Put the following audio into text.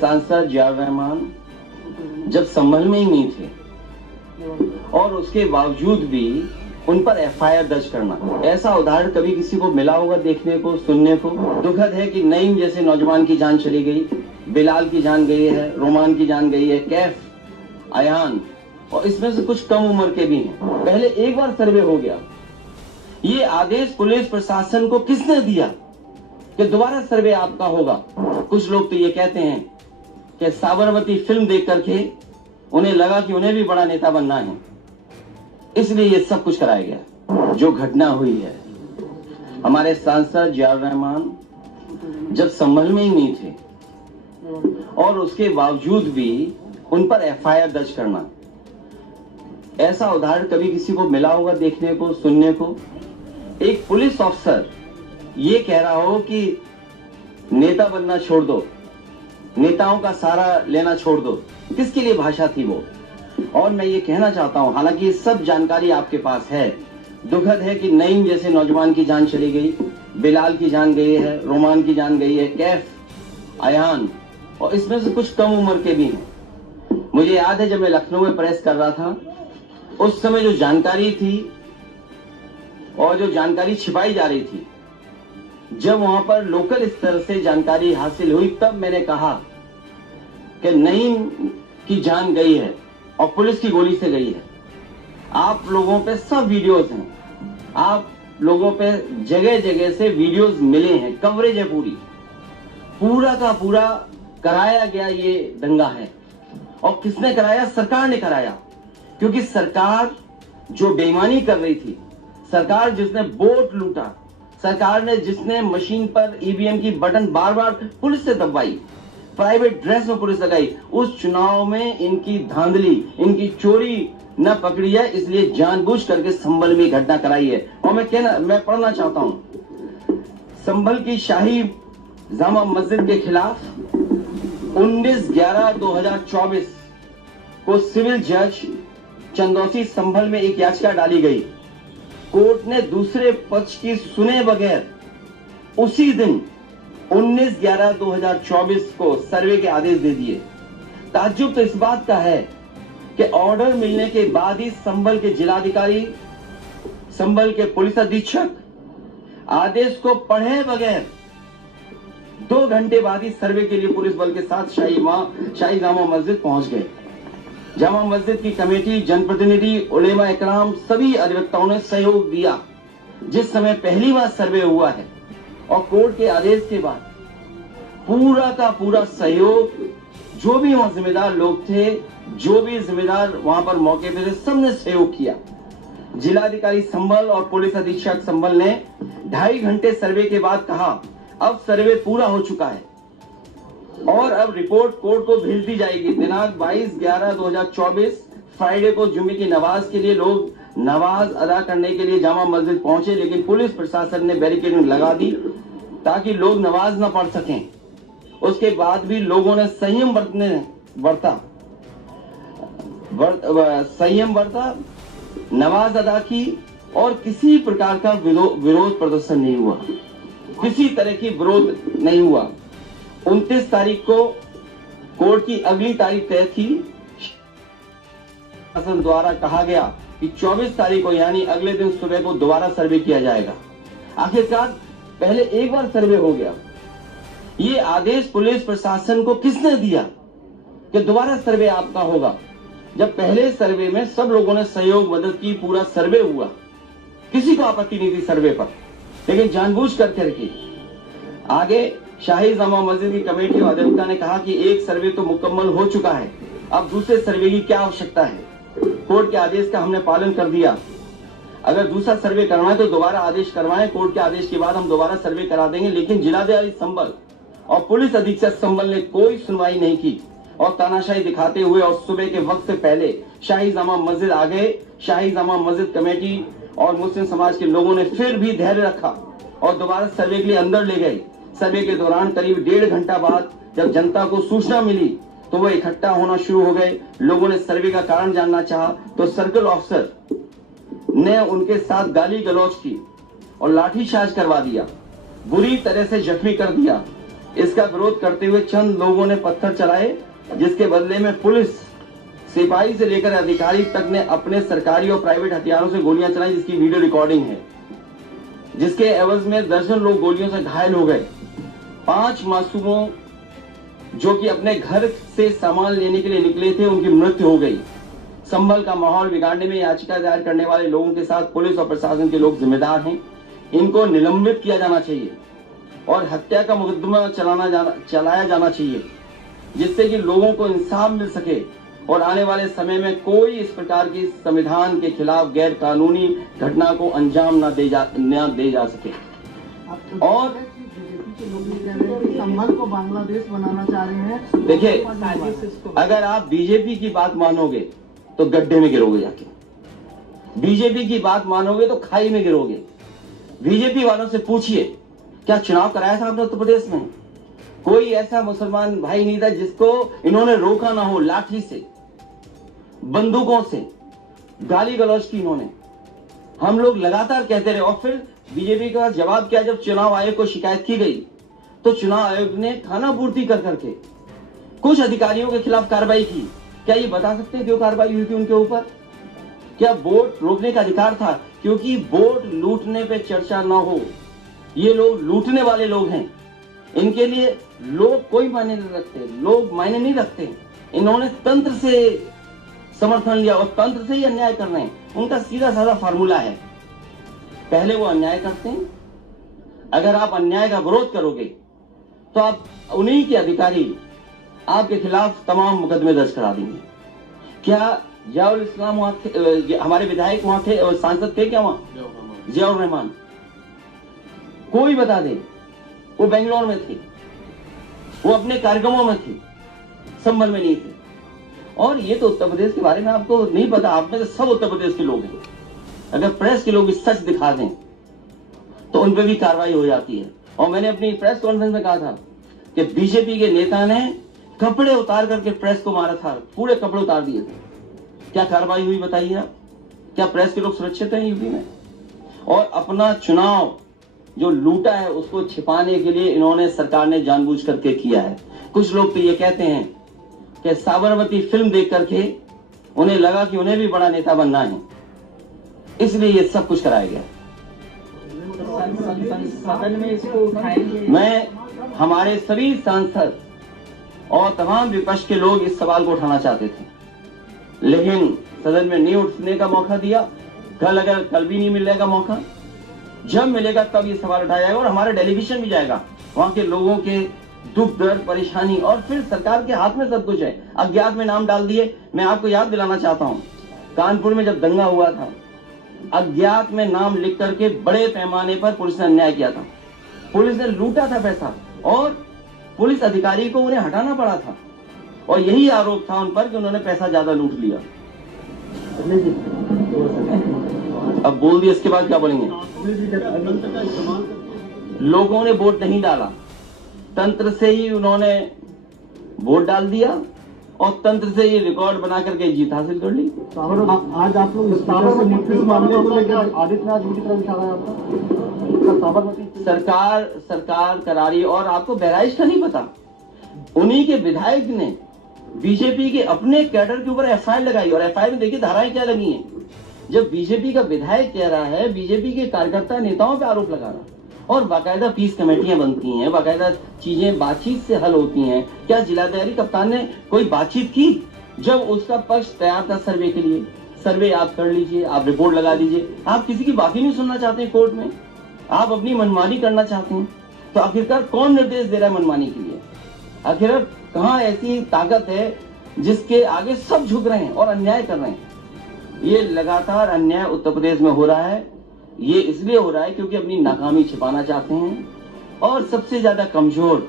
सांसद जियाउर रहमान जब संभल में ही नहीं थे और उसके बावजूद भी उन पर एफआईआर दर्ज करना, ऐसा उदाहरण कभी किसी को मिला होगा देखने को, सुनने को? दुखद है कि नईम जैसे नौजवान की जान चली गई, बिलाल की जान गई है, रोमान की जान गई है, कैफ, अयान, और इसमें से कुछ कम उम्र के भी हैं। पहले एक बार सर्वे हो गया। ये आदेश पुलिस प्रशासन को किसने दिया कि दोबारा सर्वे आपका होगा? कुछ लोग तो ये कहते हैं कि साबरमती फिल्म देख करके उन्हें लगा कि उन्हें भी बड़ा नेता बनना है, इसलिए ये सब कुछ कराया गया। जो घटना हुई है, हमारे सांसद जियाउर रहमान जब संभल में ही नहीं थे और उसके बावजूद भी उन पर एफआईआर दर्ज करना, ऐसा उदाहरण कभी किसी को मिला होगा देखने को, सुनने को? एक पुलिस अफसर ये कह रहा हो कि नेता बनना छोड़ दो, नेताओं का सहारा लेना छोड़ दो, किसके लिए भाषा थी वो? और मैं ये कहना चाहता हूं, हालांकि ये सब जानकारी आपके पास है, दुखद है कि नईम जैसे नौजवान की जान चली गई, बिलाल की जान गई है, रोमान की जान गई है, कैफ, अयान, और इसमें से कुछ कम उम्र के भी हैं। मुझे याद है जब मैं लखनऊ में प्रेस कर रहा था, उस समय जो जानकारी थी और जो जानकारी छिपाई जा रही थी, जब वहां पर लोकल स्तर से जानकारी हासिल हुई, तब मैंने कहा कि नईम की जान गई है और पुलिस की गोली से गई है। आप लोगों पे सब वीडियोस हैं, आप लोगों पे जगह जगह से वीडियोस मिले हैं, कवरेज है पूरा का पूरा कराया गया ये दंगा है। और किसने कराया? सरकार ने कराया, क्योंकि सरकार जो बेईमानी कर रही थी, सरकार जिसने वोट लूटा, सरकार ने जिसने मशीन पर ईवीएम की बटन बार बार पुलिस से दबाई, प्राइवेट ड्रेस में पुलिस लगाई, उस चुनाव में इनकी धांधली, इनकी चोरी न पकड़ी है, इसलिए जानबूझ करके संभल में घटना कराई है। और मैं पढ़ना चाहता हूं, संभल की शाही जामा मस्जिद के खिलाफ 19/11/2024 को सिविल जज चंदौसी संभल में एक याचिका डाली गई। कोर्ट ने दूसरे पक्ष की सुने बगैर उसी दिन 19/11/2024 को सर्वे के आदेश दे दिए। ताज्जुब तो इस बात का है कि ऑर्डर मिलने के बाद ही संभल के जिलाधिकारी, संभल के पुलिस अधीक्षक आदेश को पढ़े बगैर 2 घंटे बाद ही सर्वे के लिए पुलिस बल के साथ शाही जामा मस्जिद पहुंच गए। जामा मस्जिद की कमेटी, जनप्रतिनिधि, उलेमा इकराम, सभी अधिवक्ताओं ने सहयोग दिया। जिस समय पहली बार सर्वे हुआ है और कोर्ट के आदेश के बाद पूरा का पूरा सहयोग, जो भी वहां जिम्मेदार लोग थे, जो भी जिम्मेदार वहां पर मौके पे थे, सबने सहयोग किया। जिलाधिकारी संभल और पुलिस अधीक्षक संभल ने 2.5 घंटे सर्वे के बाद कहा, अब सर्वे पूरा हो चुका है और अब रिपोर्ट कोर्ट को भेज दी जाएगी। दिनांक 22/11/2024 फ्राइडे को जुम्मे की नमाज के लिए लोग नमाज अदा करने के लिए जामा मस्जिद पहुंचे, लेकिन पुलिस प्रशासन ने बैरिकेडिंग लगा दी ताकि लोग नमाज न पढ़ सकें। उसके बाद भी लोगों ने संयम बरता, नमाज अदा की और किसी प्रकार का विरोध प्रदर्शन नहीं हुआ, किसी तरह की विरोध नहीं हुआ। 29 तारीख को कोर्ट की अगली तारीख तय थी। शासन द्वारा कहा गया कि 24 तारीख को यानी अगले दिन सुबह को दोबारा सर्वे किया जाएगा। आखिरकार पहले एक बार सर्वे हो गया। ये आदेश पुलिस प्रशासन को किसने दिया कि दोबारा सर्वे आपका होगा, जब पहले सर्वे में सब लोगों ने सहयोग मदद की, पूरा सर्वे हुआ, किसी को आपत्ति नहीं थी सर्वे पर, लेकिन जानबूझ करके रखी। आगे शाही जामा मस्जिद की कमेटी और अधिवक्ता ने कहा कि एक सर्वे तो मुकम्मल हो चुका है, अब दूसरे सर्वे की क्या आवश्यकता है? कोर्ट के आदेश का हमने पालन कर दिया। अगर दूसरा सर्वे करवाएं तो दोबारा आदेश करवाएं, कोर्ट के आदेश के बाद हम दोबारा सर्वे करा देंगे। लेकिन जिलाधिकारी संभल और पुलिस अधीक्षक संभल ने कोई सुनवाई नहीं की और तानाशाही दिखाते हुए और सुबह के वक्त से पहले शाही जामा मस्जिद आ गए। शाही जामा मस्जिद कमेटी और मुस्लिम समाज के लोगों ने फिर भी धैर्य रखा और दोबारा सर्वे के लिए अंदर ले गए। सर्वे के दौरान करीब 1.5 घंटा बाद जब जनता को सूचना मिली तो वो इकट्ठा होना शुरू हो गए। लोगों ने सर्वे का कारण जानना चाहा तो सर्कल ऑफिसर ने उनके साथ गाली गलौज की और लाठीचार्ज करवा दिया, बुरी तरह से जख्मी कर दिया इसका विरोध करते हुए चंद लोगों ने पत्थर चलाए, जिसके बदले में पुलिस सिपाही से लेकर अधिकारी तक ने अपने सरकारी और प्राइवेट हथियारों से गोलियां चलाई, जिसकी वीडियो रिकॉर्डिंग है, जिसके एवज में दर्जन लोग गोलियों से घायल हो गए। 5 मासूमों जो कि अपने घर से सामान लेने के लिए निकले थे, उनकी मृत्यु हो गई। संभल का माहौल बिगाड़ने में याचिका दायर करने वाले लोगों के साथ पुलिस और प्रशासन के लोग जिम्मेदार हैं। इनको निलंबित किया जाना चाहिए और हत्या का मुकदमा चलाया जाना चाहिए, जिससे कि लोगों को इंसाफ मिल सके और आने वाले समय में कोई इस प्रकार की संविधान के खिलाफ गैर कानूनी घटना को अंजाम न दे जा सके। और संभल को बांग्लादेश बनाना चाह रहे हैं। देखिए, अगर आप बीजेपी की बात मानोगे तो गड्ढे में गिरोगे जाके, बीजेपी की बात मानोगे तो खाई में गिरोगे। बीजेपी वालों से पूछिए, क्या चुनाव कराया था आपने उत्तर प्रदेश में? कोई ऐसा मुसलमान भाई नहीं था जिसको इन्होंने रोका ना हो। लाठी से, बंदूकों से गाली गलौज की इन्होंने। हम लोग लगातार कहते रहे और फिर बीजेपी का जवाब क्या? जब चुनाव आयोग को शिकायत की गई तो चुनाव आयोग ने खाना पूर्ति कर करके कुछ अधिकारियों के खिलाफ कार्रवाई की। क्या ये बता सकते हैं क्यों कार्रवाई हुई थी उनके ऊपर? क्या वोट रोकने का अधिकार था? क्योंकि वोट लूटने पे चर्चा ना हो। ये लोग लूटने वाले लोग हैं, इनके लिए लोग कोई मायने नहीं रखते, लोग मायने नहीं रखते। इन्होंने तंत्र से समर्थन लिया और तंत्र से ही अन्याय कर रहे हैं। उनका सीधा साधा फार्मूला है, पहले वो अन्याय करते हैं। अगर आप अन्याय का विरोध करोगे तो आप उन्हीं के अधिकारी आपके खिलाफ तमाम मुकदमे दर्ज करा देंगे। क्या जियाउल इस्लाम वहां थे? हमारे विधायक वहां थे और सांसद थे क्या वहां? जियाउर रहमान, कोई बता दे। वो बेंगलोर में थे, वो अपने कार्यक्रमों में थे, संभल में नहीं थे। और ये तो उत्तर प्रदेश के बारे में आपको नहीं पता। आप में सब उत्तर प्रदेश के लोग हैं। अगर प्रेस के लोग सच दिखा दें तो उन पर भी कार्रवाई हो जाती है। और मैंने अपनी प्रेस कॉन्फ्रेंस में कहा था कि बीजेपी के नेता ने कपड़े उतार करके प्रेस को मारा था, पूरे कपड़े उतार दिए थे। क्या कार्रवाई हुई बताइए आप? क्या प्रेस के लोग सुरक्षित हैं यूपी में? और अपना चुनाव जो लूटा है उसको छिपाने के लिए इन्होंने, सरकार ने जानबूझ करके किया है। कुछ लोग तो ये कहते हैं कि साबरमती फिल्म देख करके उन्हें लगा कि उन्हें भी बड़ा नेता बनना है, इसलिए ये सब कुछ कराया गया। सदन में इसको उठाएंगे। मैं, हमारे सभी सांसद और तमाम विपक्ष के लोग इस सवाल को उठाना चाहते थे, लेकिन सदन में नहीं उठने का मौका दिया। कल भी नहीं मिलेगा मौका। जब मिलेगा तब ये सवाल उठाया जाएगा और हमारा डेलीगेशन भी जाएगा, वहां के लोगों के दुख दर्द परेशानी। और फिर सरकार के हाथ में सब कुछ है। अज्ञात में नाम डाल दिए। मैं आपको याद दिलाना चाहता हूं, कानपुर में जब दंगा हुआ था, अज्ञात में नाम लिख करके बड़े पैमाने पर पुलिस ने अन्याय किया था। पुलिस ने लूटा था पैसा और पुलिस अधिकारी को उन्हें हटाना पड़ा था। और यही आरोप था उन पर कि उन्होंने पैसा ज्यादा लूट लिया। अब बोल दिया, इसके बाद क्या बोलेंगे? लोगों ने वोट नहीं डाला, तंत्र से ही उन्होंने वोट डाल दिया और तंत्र से ये रिकॉर्ड बना करके जीत हासिल कर ली। आज आप लोग मामले को लेकर आदित्य राज की तरफ इशारा है आपका? सरकार करा रही। और आपको बहराइच का नहीं पता, उन्हीं के विधायक ने बीजेपी के अपने कैडर के ऊपर एफआईआर लगाई। और एफआईआर में देखिए धाराएं क्या लगी हैं। जब बीजेपी का विधायक कह रहा है, बीजेपी के कार्यकर्ता नेताओं पे आरोप लगा रहा और बाकायदा पीस कमेटियां बनती हैं, बाकायदा चीजें बातचीत से हल होती हैं। क्या जिलाधिकारी कप्तान ने कोई बातचीत की? जब उसका पक्ष तैयार था सर्वे के लिए, सर्वे आप कर लीजिए, आप रिपोर्ट लगा दीजिए। आप किसी की बात ही नहीं सुनना चाहते हैं कोर्ट में, आप अपनी मनमानी करना चाहते हैं। तो आखिरकार कौन निर्देश दे रहा है मनमानी के लिए? आखिर कहाँ ऐसी ताकत है जिसके आगे सब झुक रहे हैं और अन्याय कर रहे हैं? ये लगातार अन्याय उत्तर प्रदेश में हो रहा है। ये इसलिए हो रहा है क्योंकि अपनी नाकामी छिपाना चाहते हैं और सबसे ज्यादा कमजोर